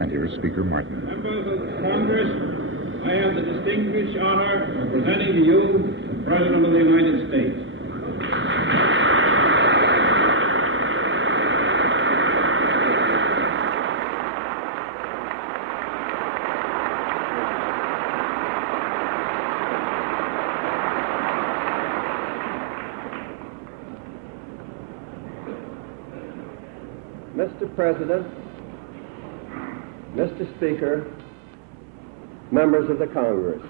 And here is Speaker Martin. Members of Congress, I have the distinguished honor of presenting to you the President of the United States. Mr. President, Mr. Speaker, members of the Congress,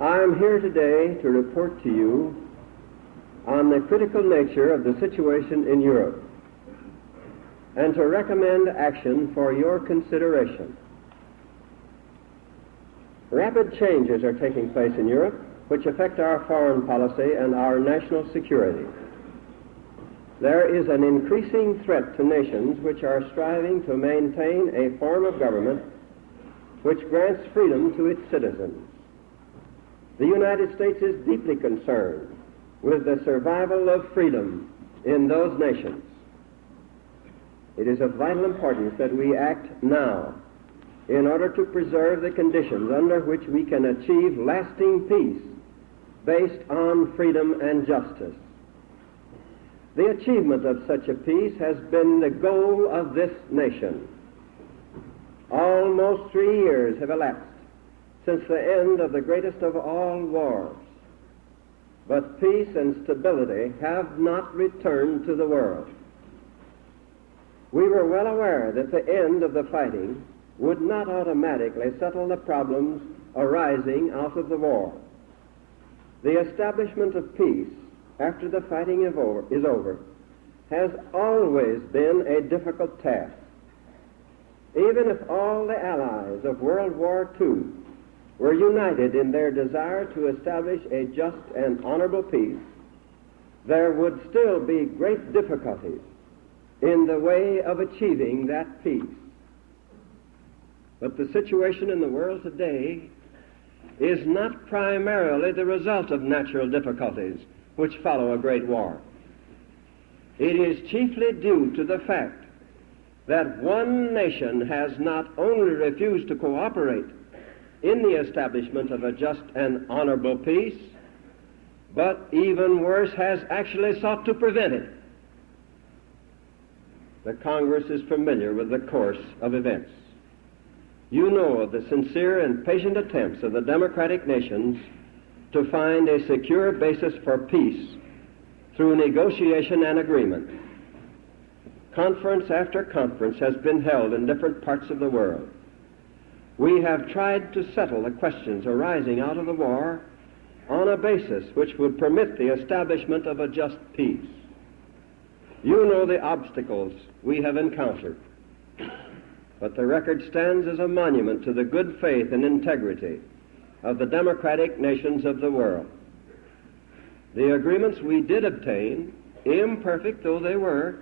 I am here today to report to you on the critical nature of the situation in Europe and to recommend action for your consideration. Rapid changes are taking place in Europe which affect our foreign policy and our national security. There is an increasing threat to nations which are striving to maintain a form of government which grants freedom to its citizens. The United States is deeply concerned with the survival of freedom in those nations. It is of vital importance that we act now in order to preserve the conditions under which we can achieve lasting peace based on freedom and justice. The achievement of such a peace has been the goal of this nation. Almost 3 years have elapsed since the end of the greatest of all wars, but peace and stability have not returned to the world. We were well aware that the end of the fighting would not automatically settle the problems arising out of the war. The establishment of peace after the fighting is over, has always been a difficult task. Even if all the allies of World War II were united in their desire to establish a just and honorable peace, there would still be great difficulties in the way of achieving that peace. But the situation in the world today is not primarily the result of natural difficulties which follow a great war. It is chiefly due to the fact that one nation has not only refused to cooperate in the establishment of a just and honorable peace, but even worse, has actually sought to prevent it. The Congress is familiar with the course of events. You know of the sincere and patient attempts of the democratic nations to find a secure basis for peace through negotiation and agreement. Conference after conference has been held in different parts of the world. We have tried to settle the questions arising out of the war on a basis which would permit the establishment of a just peace. You know the obstacles we have encountered, but the record stands as a monument to the good faith and integrity of the democratic nations of the world. The agreements we did obtain, imperfect though they were,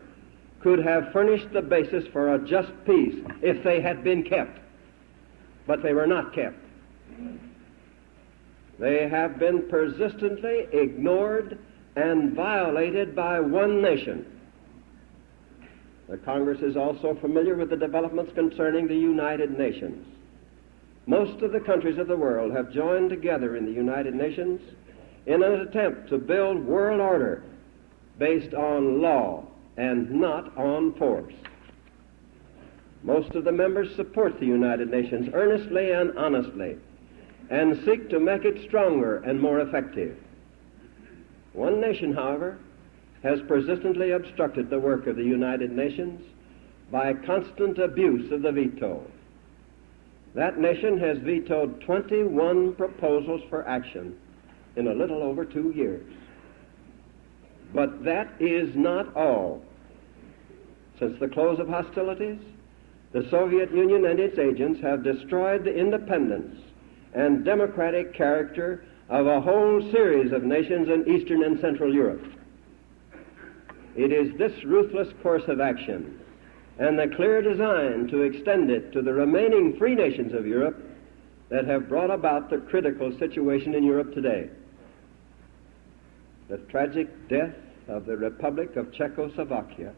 could have furnished the basis for a just peace if they had been kept, but they were not kept. They have been persistently ignored and violated by one nation. The Congress is also familiar with the developments concerning the United Nations. Most of the countries of the world have joined together in the United Nations in an attempt to build world order based on law and not on force. Most of the members support the United Nations earnestly and honestly and seek to make it stronger and more effective. One nation, however, has persistently obstructed the work of the United Nations by constant abuse of the veto. That nation has vetoed 21 proposals for action in a little over 2 years. But that is not all. Since the close of hostilities, the Soviet Union and its agents have destroyed the independence and democratic character of a whole series of nations in Eastern and Central Europe. It is this ruthless course of action and the clear design to extend it to the remaining free nations of Europe that have brought about the critical situation in Europe today. The tragic death of the Republic of Czechoslovakia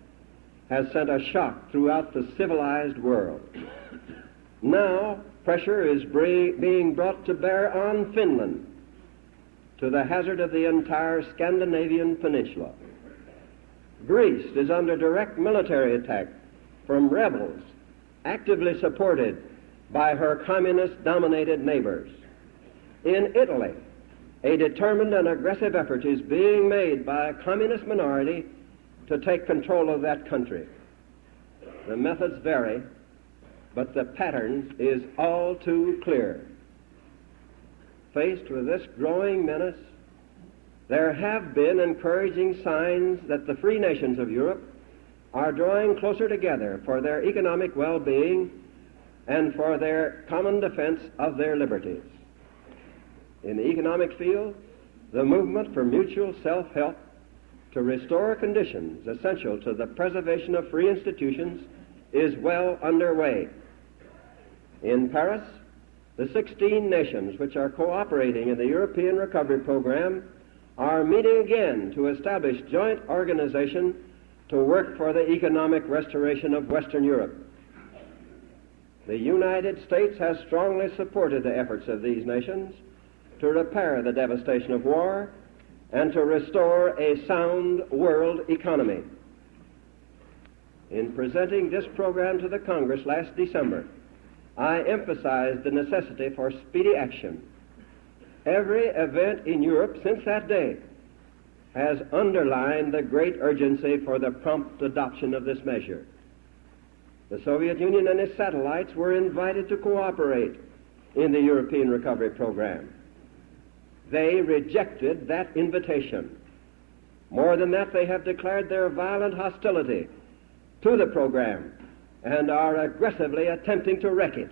has sent a shock throughout the civilized world. Now, pressure is being brought to bear on Finland, to the hazard of the entire Scandinavian peninsula. Greece is under direct military attack from rebels actively supported by her communist-dominated neighbors. In Italy, a determined and aggressive effort is being made by a communist minority to take control of that country. The methods vary, but the pattern is all too clear. Faced with this growing menace, there have been encouraging signs that the free nations of Europe are drawing closer together for their economic well-being and for their common defense of their liberties. In the economic field, the movement for mutual self-help to restore conditions essential to the preservation of free institutions is well underway. In Paris, the 16 nations which are cooperating in the European Recovery Program are meeting again to establish joint organization to work for the economic restoration of Western Europe. The United States has strongly supported the efforts of these nations to repair the devastation of war and to restore a sound world economy. In presenting this program to the Congress last December, I emphasized the necessity for speedy action. Every event in Europe since that day has underlined the great urgency for the prompt adoption of this measure. The Soviet Union and its satellites were invited to cooperate in the European Recovery Program. They rejected that invitation. More than that, they have declared their violent hostility to the program and are aggressively attempting to wreck it.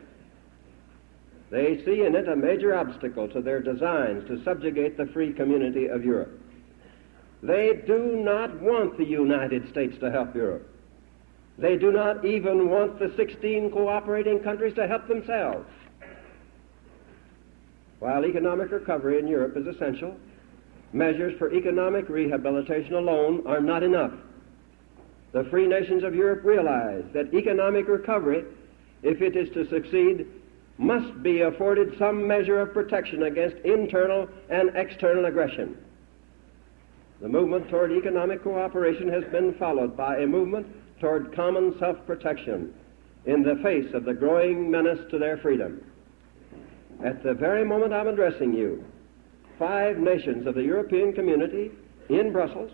They see in it a major obstacle to their designs to subjugate the free community of Europe. They do not want the United States to help Europe. They do not even want the 16 cooperating countries to help themselves. While economic recovery in Europe is essential, measures for economic rehabilitation alone are not enough. The free nations of Europe realize that economic recovery, if it is to succeed, must be afforded some measure of protection against internal and external aggression. The movement toward economic cooperation has been followed by a movement toward common self-protection in the face of the growing menace to their freedom. At the very moment I'm addressing you, 5 nations of the European Community in Brussels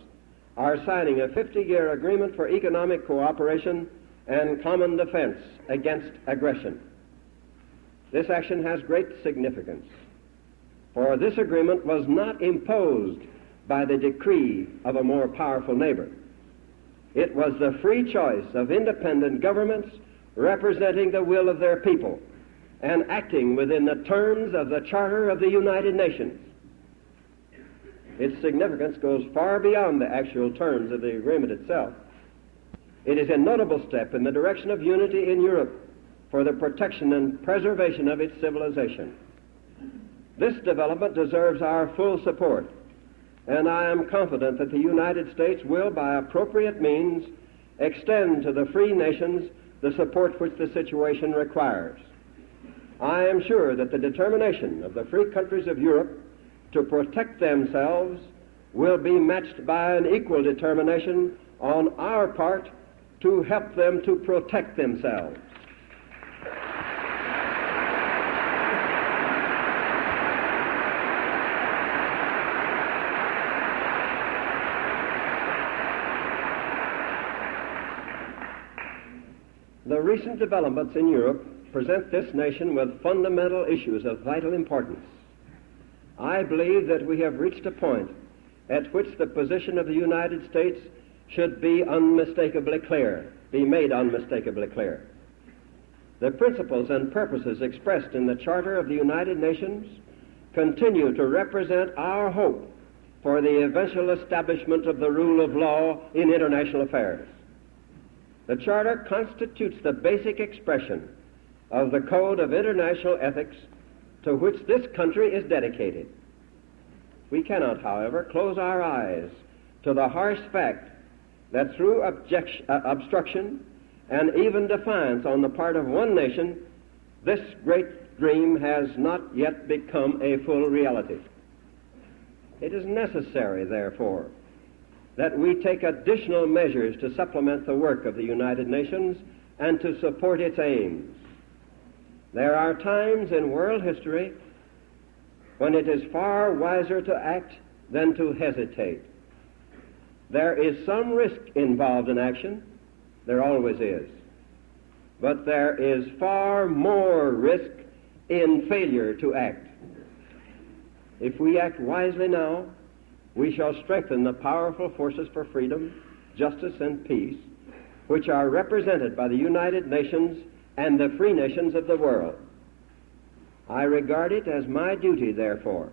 are signing a 50-year agreement for economic cooperation and common defense against aggression. This action has great significance, for this agreement was not imposed by the decree of a more powerful neighbor. It was the free choice of independent governments representing the will of their people and acting within the terms of the Charter of the United Nations. Its significance goes far beyond the actual terms of the agreement itself. It is a notable step in the direction of unity in Europe for the protection and preservation of its civilization. This development deserves our full support, and I am confident that the United States will, by appropriate means, extend to the free nations the support which the situation requires. I am sure that the determination of the free countries of Europe to protect themselves will be matched by an equal determination on our part to help them to protect themselves. The recent developments in Europe present this nation with fundamental issues of vital importance. I believe that we have reached a point at which the position of the United States should be unmistakably clear, be made unmistakably clear. The principles and purposes expressed in the Charter of the United Nations continue to represent our hope for the eventual establishment of the rule of law in international affairs. The Charter constitutes the basic expression of the code of international ethics to which this country is dedicated. We cannot, however, close our eyes to the harsh fact that through obstruction and even defiance on the part of one nation, this great dream has not yet become a full reality. It is necessary, therefore, that we take additional measures to supplement the work of the United Nations and to support its aims. There are times in world history when it is far wiser to act than to hesitate. There is some risk involved in action. There always is. But there is far more risk in failure to act. If we act wisely now, we shall strengthen the powerful forces for freedom, justice, and peace, which are represented by the United Nations and the free nations of the world. I regard it as my duty, therefore,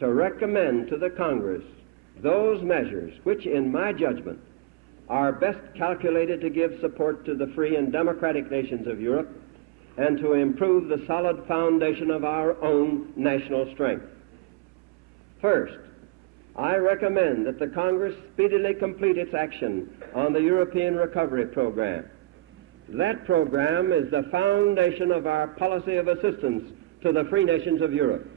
to recommend to the Congress those measures which, in my judgment, are best calculated to give support to the free and democratic nations of Europe and to improve the solid foundation of our own national strength. First, I recommend that the Congress speedily complete its action on the European Recovery Program. That program is the foundation of our policy of assistance to the free nations of Europe.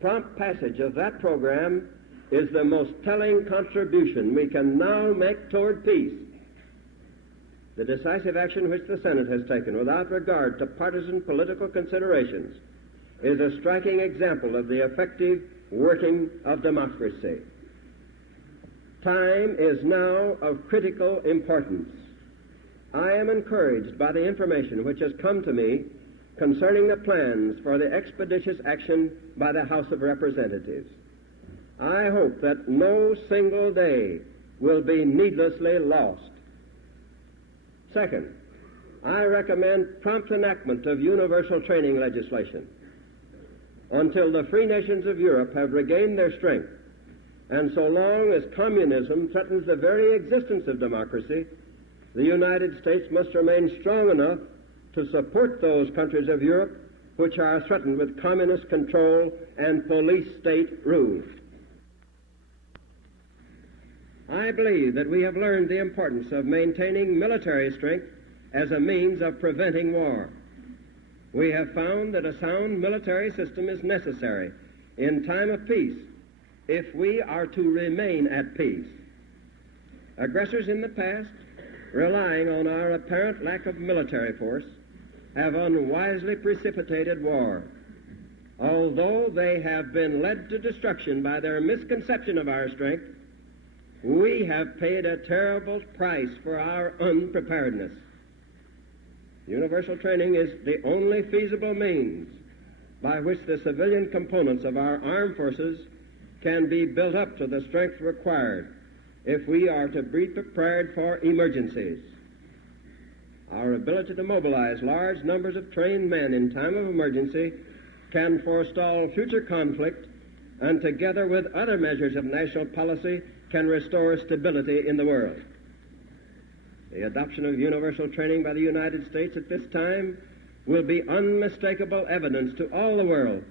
Prompt passage of that program is the most telling contribution we can now make toward peace. The decisive action which the Senate has taken without regard to partisan political considerations is a striking example of the effective working of democracy. Time is now of critical importance. I am encouraged by the information which has come to me concerning the plans for the expeditious action by the House of Representatives. I hope that no single day will be needlessly lost. Second, I recommend prompt enactment of universal training legislation. Until the free nations of Europe have regained their strength, and so long as communism threatens the very existence of democracy, the United States must remain strong enough to support those countries of Europe which are threatened with communist control and police state rule. I believe that we have learned the importance of maintaining military strength as a means of preventing war. We have found that a sound military system is necessary in time of peace if we are to remain at peace. Aggressors in the past, relying on our apparent lack of military force, have unwisely precipitated war. Although they have been led to destruction by their misconception of our strength, we have paid a terrible price for our unpreparedness. Universal training is the only feasible means by which the civilian components of our armed forces can be built up to the strength required if we are to be prepared for emergencies. Our ability to mobilize large numbers of trained men in time of emergency can forestall future conflict and, together with other measures of national policy, can restore stability in the world. The adoption of universal training by the United States at this time will be unmistakable evidence to all the world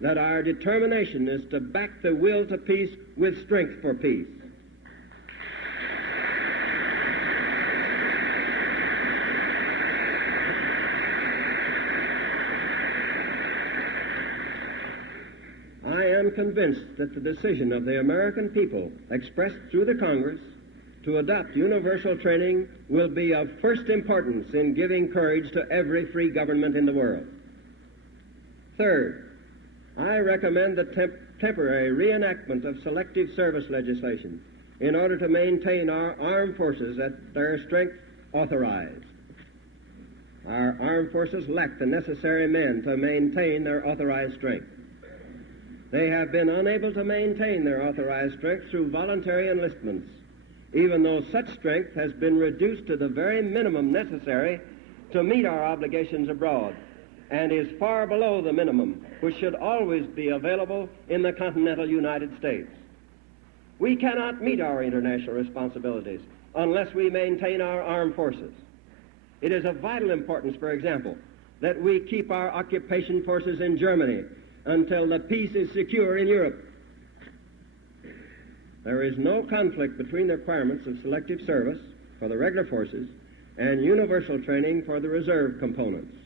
that our determination is to back the will to peace with strength for peace. I am convinced that the decision of the American people, expressed through the Congress, to adopt universal training will be of first importance in giving courage to every free government in the world. Third, I recommend the temporary reenactment of selective service legislation in order to maintain our armed forces at their strength authorized. Our armed forces lack the necessary men to maintain their authorized strength. They have been unable to maintain their authorized strength through voluntary enlistments, even though such strength has been reduced to the very minimum necessary to meet our obligations abroad, and is far below the minimum which should always be available in the continental United States. We cannot meet our international responsibilities unless we maintain our armed forces. It is of vital importance, for example, that we keep our occupation forces in Germany until the peace is secure in Europe. there is no conflict between the requirements of selective service for the regular forces and universal training for the reserve components.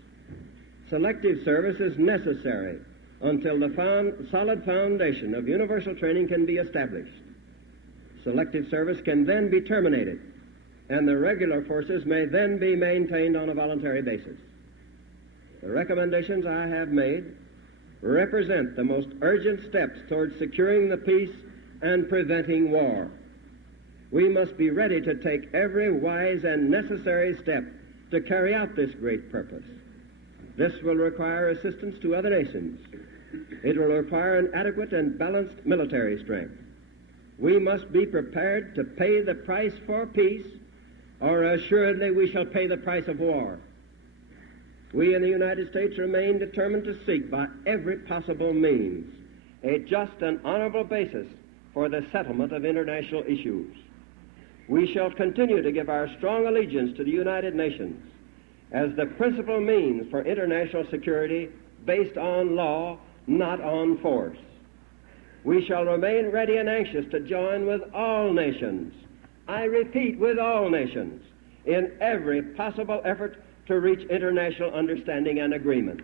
Selective service is necessary until the solid foundation of universal training can be established. Selective service can then be terminated, and the regular forces may then be maintained on a voluntary basis. The recommendations I have made represent the most urgent steps towards securing the peace and preventing war. We must be ready to take every wise and necessary step to carry out this great purpose. This will require assistance to other nations. It will require an adequate and balanced military strength. We must be prepared to pay the price for peace, or assuredly we shall pay the price of war. We in the United States remain determined to seek by every possible means a just and honorable basis for the settlement of international issues. We shall continue to give our strong allegiance to the United Nations as the principal means for international security based on law, not on force. We shall remain ready and anxious to join with all nations, I repeat, with all nations, in every possible effort to reach international understanding and agreement.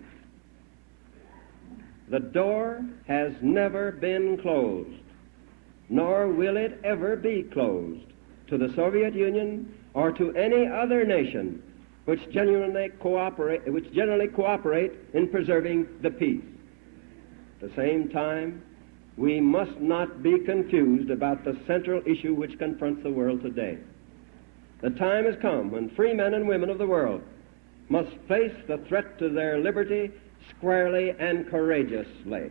The door has never been closed, nor will it ever be closed, to the Soviet Union or to any other nation which generally cooperate in preserving the peace. At the same time, we must not be confused about the central issue which confronts the world today. The time has come when free men and women of the world must face the threat to their liberty squarely and courageously.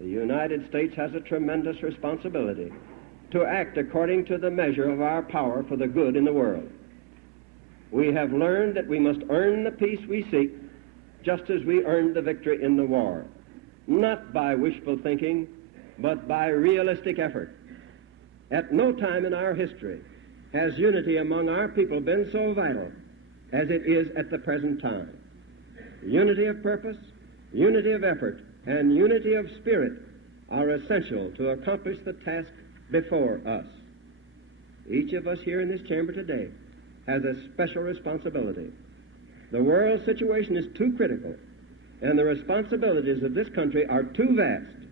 The United States has a tremendous responsibility to act according to the measure of our power for the good in the world. We have learned that we must earn the peace we seek just as we earned the victory in the war, not by wishful thinking, but by realistic effort. At no time in our history has unity among our people been so vital as it is at the present time. Unity of purpose, unity of effort, and unity of spirit are essential to accomplish the task before us. Each of us here in this chamber today has a special responsibility. The world situation is too critical, and the responsibilities of this country are too vast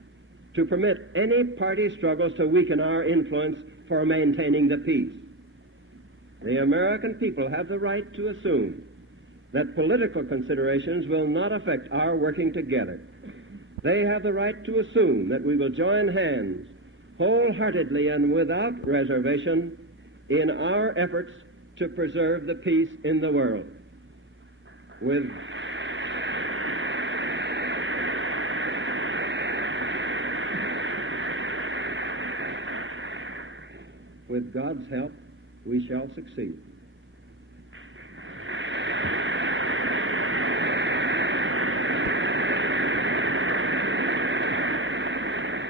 to permit any party struggles to weaken our influence for maintaining the peace. The American people have the right to assume that political considerations will not affect our working together. They have the right to assume that we will join hands wholeheartedly and without reservation in our efforts to preserve the peace in the world. With God's help, we shall succeed.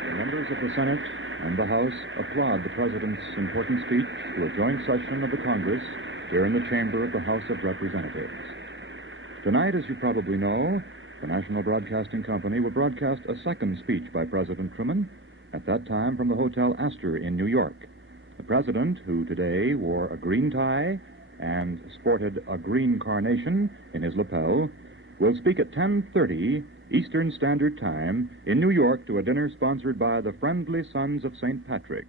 The members of the Senate and the House applaud the President's important speech to a joint session of the Congress here in the chamber of the House of Representatives. Tonight, as you probably know, the National Broadcasting Company will broadcast a second speech by President Truman, at that time from the Hotel Astor in New York. The President, who today wore a green tie and sported a green carnation in his lapel, will speak at 10:30 Eastern Standard Time in New York to a dinner sponsored by the Friendly Sons of St. Patrick.